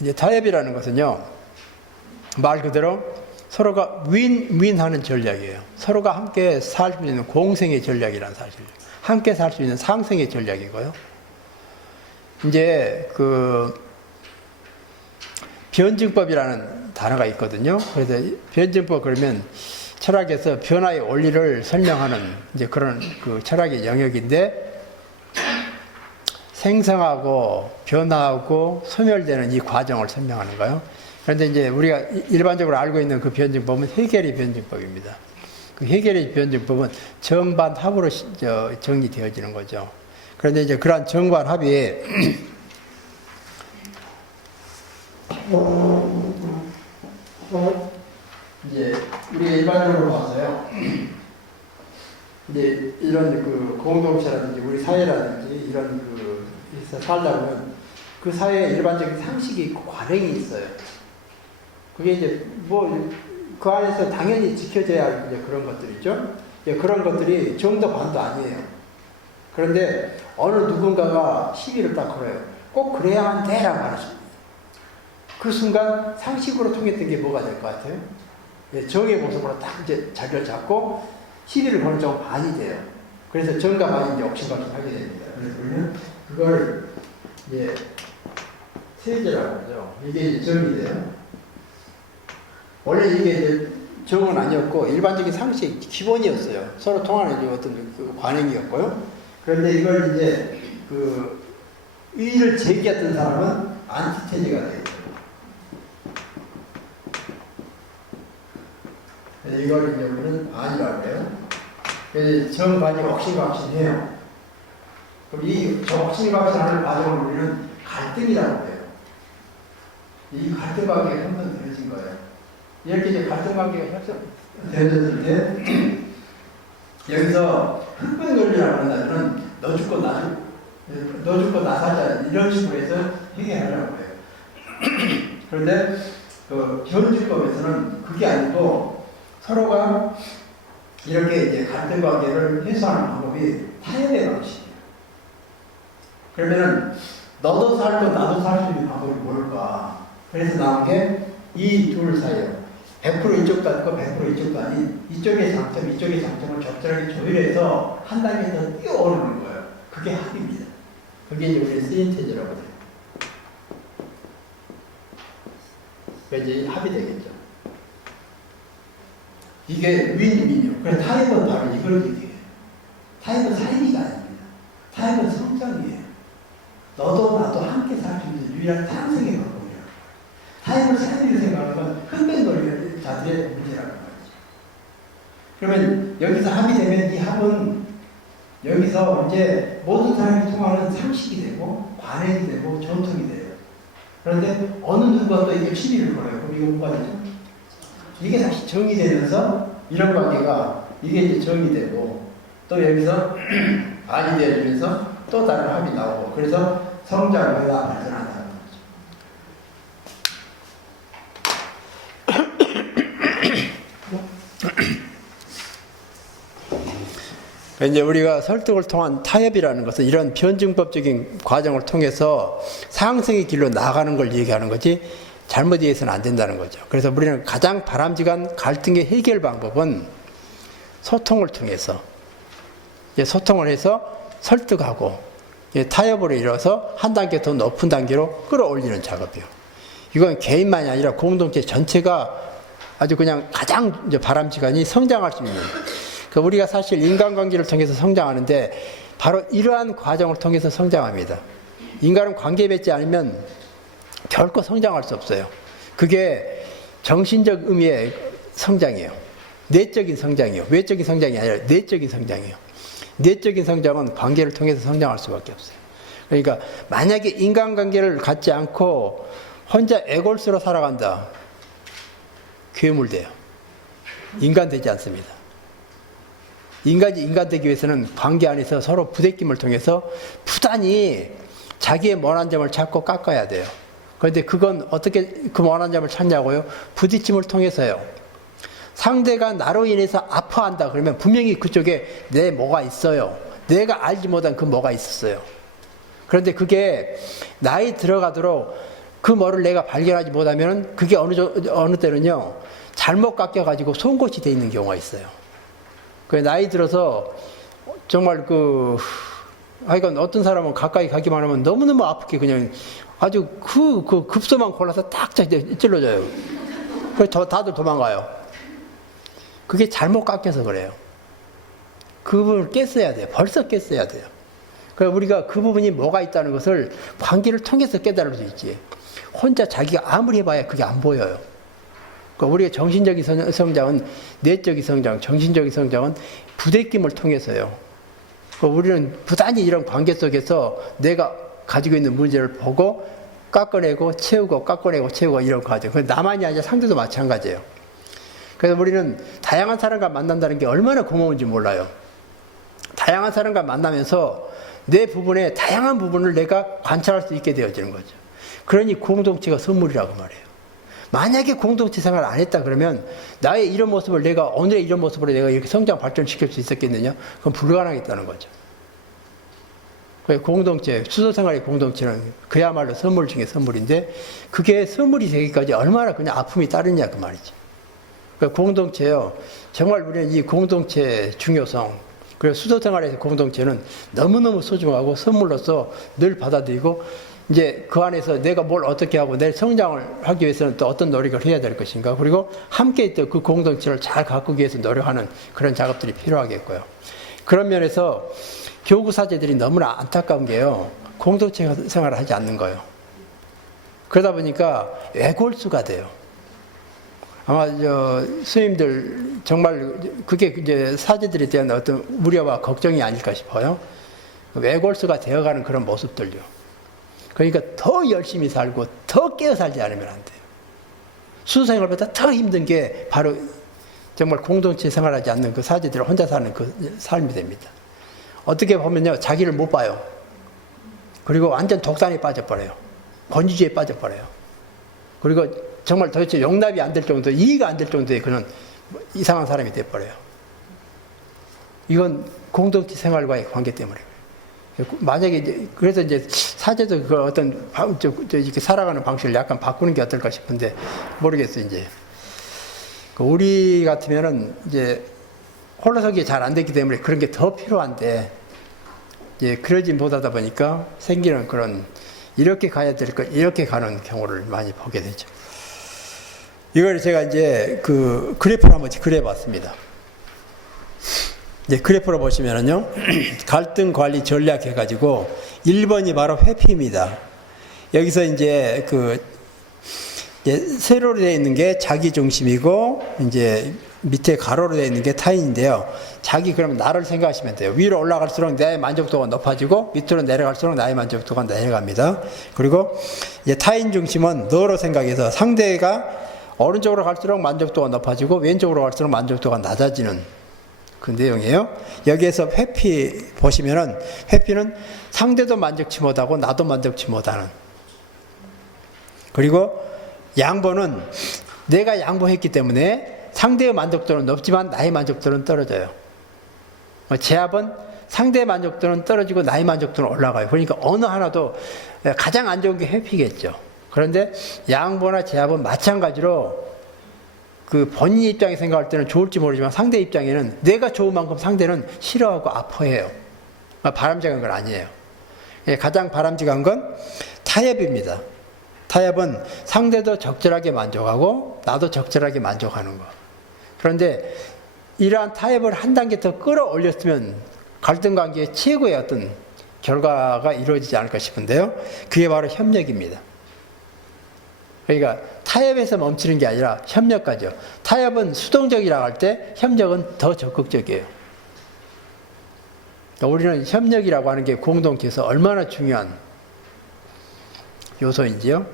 이제 타협이라는 것은요, 말 그대로 서로가 윈윈하는 전략이에요. 서로가 함께 살 수 있는 공생의 전략이라는 사실. 함께 살 수 있는 상생의 전략이고요. 이제 변증법이라는 단어가 있거든요. 그래서 변증법 그러면 철학에서 변화의 원리를 설명하는 이제 그런 그 철학의 영역인데 생성하고 변화하고 소멸되는 이 과정을 설명하는 거예요. 그런데 이제 우리가 일반적으로 알고 있는 그 변증법은 해겔의 변증법입니다. 그 해겔의 변증법은 정반합으로 정리되어지는 거죠. 그런데 이제 그러한 정반합이 이제 우리가 일반적으로 봐서요. 이제 이런 그 공동체라든지 우리 사회라든지 이런 살다 보면 그 사회에 일반적인 상식이 있고 관행이 있어요. 그게 이제 그 안에서 당연히 지켜져야 할 이제 그런 것들이죠. 이제 그런 것들이 정도 반도 아니에요. 그런데 어느 누군가가 시비를 딱 걸어요. 꼭 그래야만 돼라고 말하십니다. 그 순간 상식으로 통했던 게 뭐가 될 것 같아요? 정의 모습으로 딱 이제 자리를 잡고 시비를 거는 쪽은 반이 돼요. 그래서 정과 반이 이제 옥신각신하게 됩니다. 그래서 우리는 그걸 이제 세제라고 하죠. 이게 이제 정이 돼요. 원래 이게 이제 정은 아니었고 일반적인 상식 기본이었어요. 서로 통하는 어떤 그 관행이었고요. 그런데 이걸 이제 그 이의를 제기했던 사람은 안티테제가 되죠. 이걸 이제 우리는 반이라고 해요. 그래서 정반이 옥신각신해요. 그럼 이 옥신각신하는 과정을 우리는 갈등이라고 해요. 이 갈등 관계가 형성되어진 거예요. 이렇게 이제 갈등 관계가 형성되어졌을 때 여기서 흥분 논리라고 한다면 너 죽고 나 살자 이런 식으로 해서 해결하려고 해요. 그런데 그 변증법에서는 그게 아니고 서로가 이렇게 이제 갈등 관계를 해소하는 방법이 타협의 방식이에요. 그러면은 너도 살고 나도 살 수 있는 방법이 뭘까? 그래서 나온 게 이 둘 사이에 100% 이쪽도 아니고 100% 이쪽도 아닌 이쪽의 장점, 이쪽의 장점을 적절하게 조율해서 한 단계 더 뛰어오르는 거예요. 그게 합입니다. 그게 이제 우리 시인테제라고 해요. 그래서 이제 합이 되겠죠. 이게 윈윈이요. 그래서 타협은 바로 이걸 얘기해요. 타협은 사이비가 아닙니다. 타협은 성장이에요. 너도 나도 함께 살 수 있는 유일한 탄생의 방법이에요. 타협을 사이비로 생각하는 건 흑백 논리 자들의 문제라는 말이죠. 그러면 여기서 합이 되면 이 합은 여기서 이제 모든 사람이 통하는 상식이 되고 관행이 되고 전통이 돼요. 그런데 어느 누구가 이게 시비를 걸어요. 그럼 이거 뭐가 되죠? 이게 다시 정의되면서 이런 관계가 이게 이제 정의되고 또 여기서 반이 되어지면서 또 다른 합이 나오고 그래서 성장과 발전한다는 거죠. 이제 우리가 설득을 통한 타협이라는 것은 이런 변증법적인 과정을 통해서 상승의 길로 나아가는 걸 얘기하는 거지 잘못 이해해서는 안 된다는 거죠. 그래서 우리는 가장 바람직한 갈등의 해결 방법은 소통을 통해서 소통을 해서 설득하고 타협으로 이뤄서 한 단계 더 높은 단계로 끌어올리는 작업이에요. 이건 개인만이 아니라 공동체 전체가 아주 그냥 가장 이제 바람직하니 성장할 수 있는. 그러니까 우리가 사실 인간관계를 통해서 성장하는데 바로 이러한 과정을 통해서 성장합니다. 인간은 관계 맺지 않으면 결코 성장할 수 없어요. 그게 정신적 의미의 성장이에요. 내적인 성장이요. 외적인 성장이 아니라 내적인 성장이에요. 내적인 성장은 관계를 통해서 성장할 수밖에 없어요. 그러니까 만약에 인간관계를 갖지 않고 혼자 애골스로 살아간다. 괴물 돼요. 인간 되지 않습니다. 인간 되기 위해서는 관계 안에서 서로 부대낌을 통해서 부단히 자기의 원한 점을 찾고 깎아야 돼요. 그런데 그건 어떻게 그 원한 점을 찾냐고요? 부딪힘을 통해서요. 상대가 나로 인해서 아파한다 그러면 분명히 그쪽에 내 뭐가 있어요. 내가 알지 못한 그 뭐가 있었어요. 그런데 그게 나이 들어가도록 그 뭐를 내가 발견하지 못하면 그게 어느 때는요 잘못 깎여가지고 송곳이 돼 있는 경우가 있어요. 그 나이 들어서 정말 하여간 어떤 사람은 가까이 가기만 하면 너무너무 아프게 그냥 아주 그 급소만 골라서 딱 찔러져요. 그래서 다들 도망가요. 그게 잘못 깎여서 그래요. 그 부분을 깼어야 돼요. 벌써 깼어야 돼요. 그래서 우리가 그 부분이 뭐가 있다는 것을 관계를 통해서 깨달을 수 있지. 혼자 자기가 아무리 해봐야 그게 안 보여요. 그러니까 우리의 정신적인 성장은 내적인 성장, 정신적인 성장은 부대낌을 통해서요. 그러니까 우리는 부단히 이런 관계 속에서 내가 가지고 있는 문제를 보고 깎아내고 채우고 깎아내고 채우고 이런 과정. 나만이 아니라 상대도 마찬가지예요. 그래서 우리는 다양한 사람과 만난다는 게 얼마나 고마운지 몰라요. 다양한 사람과 만나면서 내 부분의 다양한 부분을 내가 관찰할 수 있게 되어지는 거죠. 그러니 공동체가 선물이라고 말해요. 만약에 공동체 생활을 안 했다 그러면 나의 이런 모습을 오늘의 이런 모습으로 내가 이렇게 성장 발전시킬 수 있었겠느냐? 그건 불가능하겠다는 거죠. 공동체, 수소생활의 공동체는 그야말로 선물 중에 선물인데 그게 선물이 되기까지 얼마나 그냥 아픔이 따르냐 그 말이죠. 공동체요. 정말 우리는 이 공동체의 중요성, 그리고 수소생활에서 공동체는 너무너무 소중하고 선물로서 늘 받아들이고 이제 그 안에서 내가 뭘 어떻게 하고 내 성장을 하기 위해서는 또 어떤 노력을 해야 될 것인가, 그리고 함께 또 그 공동체를 잘 가꾸기 위해서 노력하는 그런 작업들이 필요하겠고요. 그런 면에서 교구 사제들이 너무나 안타까운 게요, 공동체 생활을 하지 않는 거예요. 그러다 보니까 외골수가 돼요. 아마 스님들 정말 그게 이제 사제들에 대한 어떤 우려와 걱정이 아닐까 싶어요. 외골수가 되어가는 그런 모습들요. 그러니까 더 열심히 살고 더 깨어 살지 않으면 안 돼요. 수생활보다 더 힘든 게 바로 정말 공동체 생활하지 않는 그 사제들 혼자 사는 그 삶이 됩니다. 어떻게 보면요, 자기를 못 봐요. 그리고 완전 독단에 빠져버려요. 권위주의에 빠져버려요. 그리고 정말 도대체 용납이 안 될 정도, 이해가 안 될 정도의 그런 이상한 사람이 돼버려요. 이건 공동체 생활과의 관계 때문에. 만약에 그래서 이제 사제도 그 어떤 이렇게 살아가는 방식을 약간 바꾸는 게 어떨까 싶은데 모르겠어요. 이제 우리 같으면은 이제 홀로서기 잘 안 됐기 때문에 그런 게 더 필요한데 이제 그러지 못하다 보니까 생기는 그런 이렇게 가야 될 것 이렇게 가는 경우를 많이 보게 되죠. 이걸 제가 이제 그 그래프를 한번 그려봤습니다. 이제 그래프로 보시면은요, 갈등 관리 전략 해가지고 1번이 바로 회피입니다. 여기서 이제 세로로 되어 있는 게 자기 중심이고 이제 밑에 가로로 되어 있는 게 타인인데요. 그러면 나를 생각하시면 돼요. 위로 올라갈수록 나의 만족도가 높아지고 밑으로 내려갈수록 나의 만족도가 내려갑니다. 그리고 이제 타인 중심은 너로 생각해서 상대가 오른쪽으로 갈수록 만족도가 높아지고 왼쪽으로 갈수록 만족도가 낮아지는 그 내용이에요. 여기에서 회피 보시면은 회피는 상대도 만족치 못하고 나도 만족치 못하는. 그리고 양보는 내가 양보했기 때문에 상대의 만족도는 높지만 나의 만족도는 떨어져요. 제압은 상대의 만족도는 떨어지고 나의 만족도는 올라가요. 그러니까 어느 하나도 가장 안 좋은 게 회피겠죠. 그런데 양보나 제압은 마찬가지로 그 본인 입장에 생각할 때는 좋을지 모르지만 상대 입장에는 내가 좋은 만큼 상대는 싫어하고 아파해요. 바람직한 건 아니에요. 가장 바람직한 건 타협입니다. 타협은 상대도 적절하게 만족하고 나도 적절하게 만족하는 거. 그런데 이러한 타협을 한 단계 더 끌어올렸으면 갈등 관계의 최고의 어떤 결과가 이루어지지 않을까 싶은데요. 그게 바로 협력입니다. 그러니까 타협에서 멈추는 게 아니라 협력까지요. 타협은 수동적이라고 할 때 협력은 더 적극적이에요. 그러니까 우리는 협력이라고 하는 게 공동체에서 얼마나 중요한 요소인지요.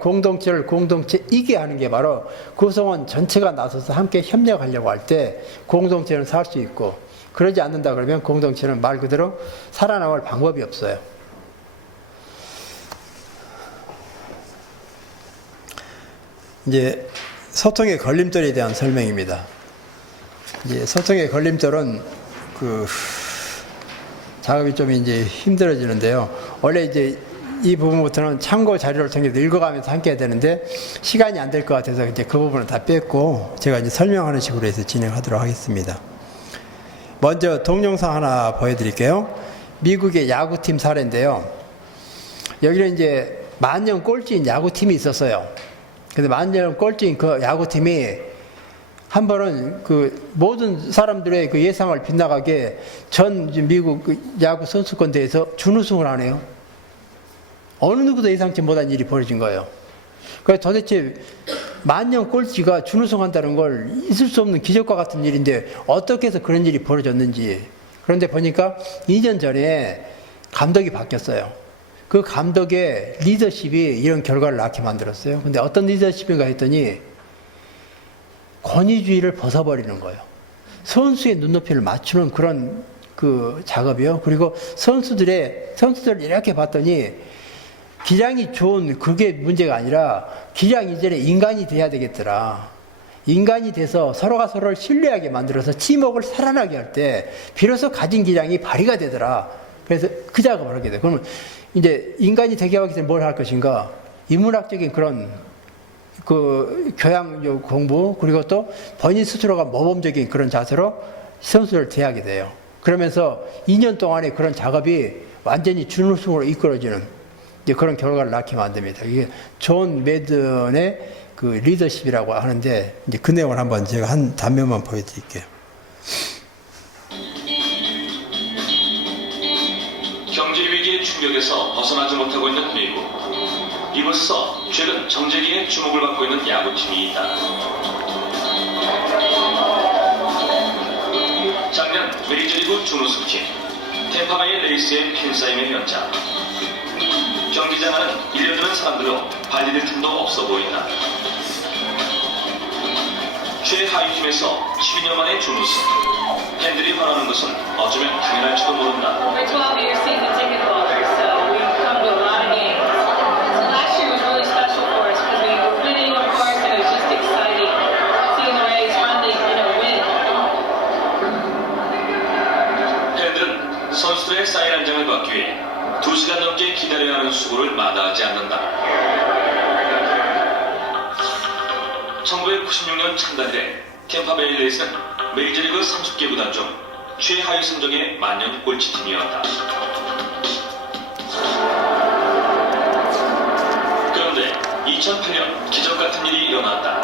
공동체를 공동체이게 하는 게 바로 구성원 전체가 나서서 함께 협력하려고 할 때 공동체는 살 수 있고, 그러지 않는다 그러면 공동체는 말 그대로 살아남을 방법이 없어요. 이제 소통의 걸림돌에 대한 설명입니다. 이제 소통의 걸림돌은 작업이 좀 이제 힘들어지는데요. 원래 이제 이 부분부터는 참고 자료를 통해서 읽어가면서 함께 해야 되는데 시간이 안 될 것 같아서 이제 그 부분은 다 뺐고 제가 이제 설명하는 식으로 해서 진행하도록 하겠습니다. 먼저 동영상 하나 보여드릴게요. 미국의 야구팀 사례인데요. 여기는 이제 만년 꼴찌인 야구팀이 있었어요. 근데 만년 꼴찌인 그 야구팀이 한 번은 그 모든 사람들의 그 예상을 빗나가게 전 미국 그 야구 선수권 대회에서 준우승을 하네요. 어느 누구도 예상치 못한 일이 벌어진 거예요. 그래서 도대체 만년 꼴찌가 준우승한다는 걸 있을 수 없는 기적과 같은 일인데 어떻게 해서 그런 일이 벌어졌는지. 그런데 보니까 2년 전에 감독이 바뀌었어요. 그 감독의 리더십이 이런 결과를 낳게 만들었어요. 근데 어떤 리더십인가 했더니 권위주의를 벗어버리는 거예요. 선수의 눈높이를 맞추는 그런 그 작업이요. 그리고 선수들을 이렇게 봤더니 기량이 좋은 그게 문제가 아니라 기량 이전에 인간이 돼야 되겠더라. 인간이 돼서 서로가 서로를 신뢰하게 만들어서 팀워크를 살아나게 할 때 비로소 가진 기량이 발휘가 되더라. 그래서 그 작업을 하게 돼요. 그러면 이제 인간이 되게 하기 전에 뭘 할 것인가? 인문학적인 그런 그 교양 공부 그리고 또 본인 스스로가 모범적인 그런 자세로 선수를 대하게 돼요. 그러면서 2년 동안의 그런 작업이 완전히 준우승으로 이끌어지는 이제 그런 결과를 낳게 만듭니다. 이게 존 매든의 그 리더십이라고 하는데 이제 그 내용을 한번 제가 한 단면만 보여드릴게요. 경제 위기의 충격에서 벗어나지 못하고 있는 미국. 이곳에서 최근 정재기의 주목을 받고 있는 야구팀이 있다. 작년 메이저리그 준우승팀 템파베이 레이스의 팬사인회 현장. 경기장 안은 1년 전 사람들로 발디딜 틈도 없어 보인다. 최하위 팀에서 12년 만에 준우승. 팬들이 바라는 것은 어쩌면 당연할지도 모른다. We're 12 years season ticket holders, so we've come to a lot of games. So last year was really special for us because we were winning, of course, and it was just exciting seeing the Rays finally, win. 팬들은 선수들의 사인 한 장을 받기 위해 2시간 넘게 기다려야 하는 수고를 마다하지 않는다. 1996년 창단 이래 템파베이 레이스는 메이저리그 30개 구단 중 최하위 성적의 만년 꼴찌팀이었다. 그런데 2008년 기적 같은 일이 일어났다.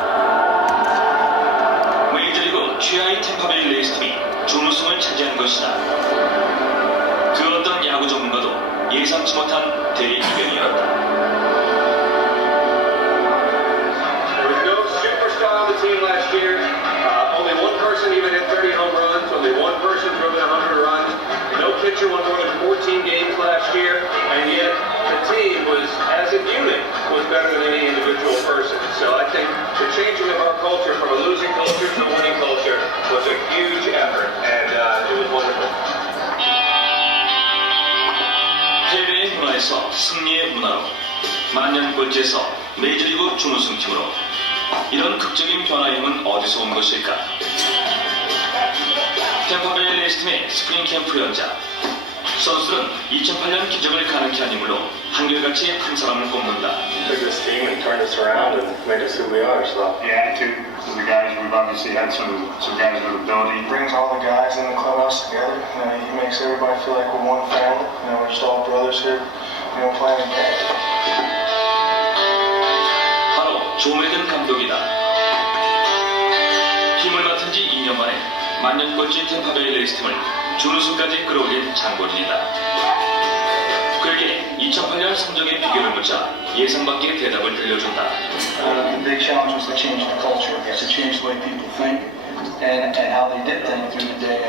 메이저리그 최하위 템파베이 레이스팀이 준우승을 차지한 것이다. 그 어떤 야구 전문가도 예상치 못한 대이변이었다. Team last year, only one person even hit 30 home runs, only one person drove in 100 runs, no pitcher won more than 14 games last year, and yet the team was, as a unit, was better than any individual person. So I think the changing of our culture from a losing culture to a winning culture was a huge effort, and it was wonderful. 패배의 문화에서 승리의 문화로, 만년 꼴찌에서 메이저리그 준우승팀으로 이런 극적인 변화임은 어디서 온 것일까? 템파베이 레이스팀의 스프링 캠프 현장. 선수들은 2008년 기적을 가능케 한 인물로 한결같이 한 사람을 꼽는다. Took this team and turned us around and made us who we are. So the attitude of the guys, we've obviously had some guys with ability. He brings all the guys in the clubhouse together. He makes everybody feel like we're one family. We're just all brothers here, playing the game. 바로 조 매든 감독이다. 힘을 맡은 지 2년 만에 만년 꼴찌 템파베이 레이스팀을 준우승까지 끌어올린 장본인이다. 그에게 2008년 성적의 비결을 묻자 예상 밖의 대답을 들려준다. The big challenge was to change the culture, to change the way people think and how they did things through the day.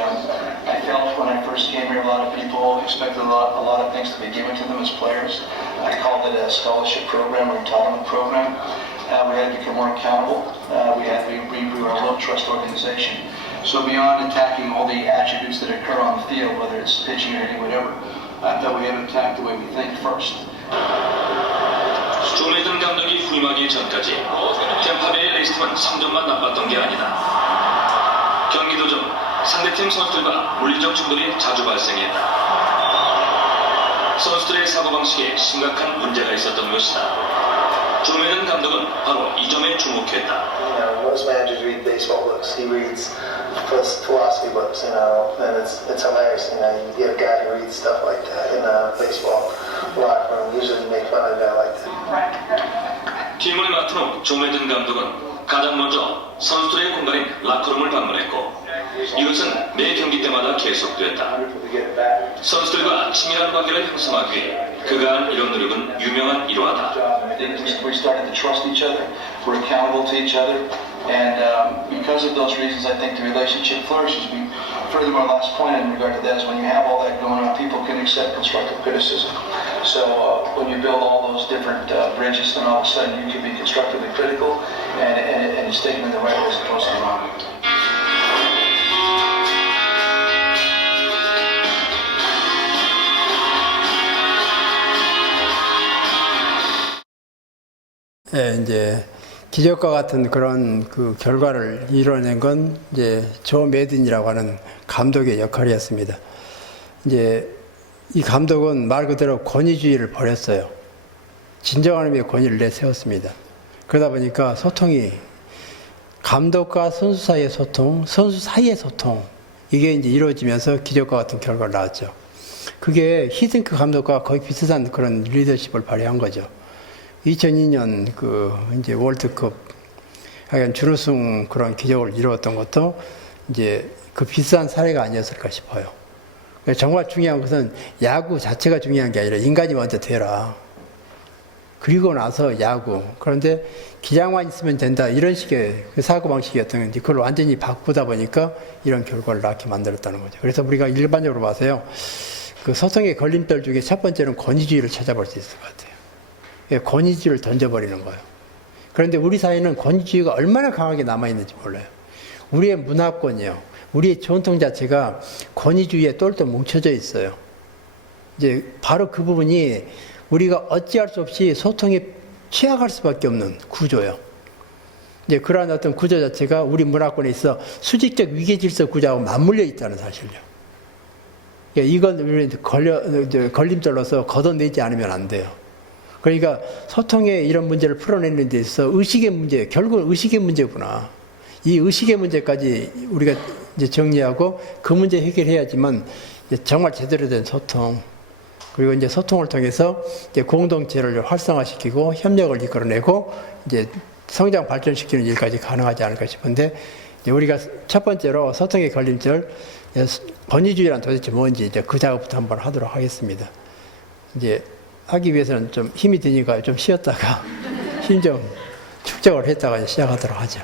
I felt when I first came here, a lot of people expected a lot of things to be given to them as players. I called it a scholarship program or entitlement program. We had to become more accountable. We had to reboot our low trust organization. So beyond attacking all the attributes that occur on the field, whether it's pitching or hitting, whatever, I thought we haven't attacked the way we think first. 조 매든 감독이 후임하기 전까지 템파베이 레이스팀은 성적만 나빴던 게 아니다. 경기 도중 상대팀 선수들과 물리적 충돌이 자주 발생했다. 선수들의 사고방식에 심각한 문제가 있었던 것이다. 조 매든 감독은 바로 이 점에 주목했다. Most managers read baseball books. He reads philosophy books, and it's hilarious. You get a guy who reads stuff like that in a baseball locker room. Usually make fun of a guy like that. 팀을 맡은 후 조 매든 감독은 가장 먼저 선수들의 공간인 라커룸을 방문했고 이것은 매 경기 때마다 계속됐다. 선수들과 친밀한 관계를 형성하기 위해 그가 한 이런 노력은 유명한 일화다. We started to trust each other. We're accountable to each other. And because of those reasons, I think the relationship flourishes. Furthermore, last point in regard to that is when you have all that going on, people can accept constructive criticism. So when you build all those different bridges, then all of a sudden you can be constructively critical and you stay in the right way as opposed to wrong. 예, 이제 기적과 같은 그런 그 결과를 이뤄낸 건 이제 조 매든이라고 하는 감독의 역할이었습니다. 이제 이 감독은 말 그대로 권위주의를 버렸어요. 진정한 의미의 권위를 내세웠습니다. 그러다 보니까 소통이 감독과 선수 사이의 소통, 선수 사이의 소통 이게 이제 이루어지면서 기적과 같은 결과를 낳았죠. 그게 히딩크 감독과 거의 비슷한 그런 리더십을 발휘한 거죠. 2002년 그 이제 월드컵 하여간 준우승 그런 기적을 이루었던 것도 이제 그 비슷한 사례가 아니었을까 싶어요. 정말 중요한 것은 야구 자체가 중요한 게 아니라 인간이 먼저 되라. 그리고 나서 야구. 그런데 기량만 있으면 된다. 이런 식의 그 사고방식이었던 건데 그걸 완전히 바꾸다 보니까 이런 결과를 낳게 만들었다는 거죠. 그래서 우리가 일반적으로 봐서요. 그 소통의 걸림돌 중에 첫 번째는 권위주의를 찾아볼 수 있을 것 같아요. 권위주의를 던져버리는 거예요. 그런데 우리 사회는 권위주의가 얼마나 강하게 남아있는지 몰라요. 우리의 문화권이요. 우리의 전통 자체가 권위주의에 똘똘 뭉쳐져 있어요. 이제 바로 그 부분이 우리가 어찌할 수 없이 소통에 취약할 수밖에 없는 구조예요. 이제 그러한 어떤 구조 자체가 우리 문화권에 있어 수직적 위계질서 구조하고 맞물려 있다는 사실이요. 이건 우리 걸림돌로서 걷어내지 않으면 안 돼요. 그러니까 소통의 이런 문제를 풀어내는 데 있어서 의식의 문제, 결국은 의식의 문제구나. 이 의식의 문제까지 우리가 이제 정리하고 그 문제 해결해야지만 정말 제대로 된 소통, 그리고 이제 소통을 통해서 이제 공동체를 활성화시키고 협력을 이끌어내고 이제 성장 발전시키는 일까지 가능하지 않을까 싶은데 이제 우리가 첫 번째로 소통의 걸림돌, 권위주의란 도대체 뭔지 이제 그 작업부터 한번 하도록 하겠습니다. 이제 하기 위해서는 좀 힘이 드니까 좀 쉬었다가 힘 좀 축적을 했다가 시작하도록 하죠.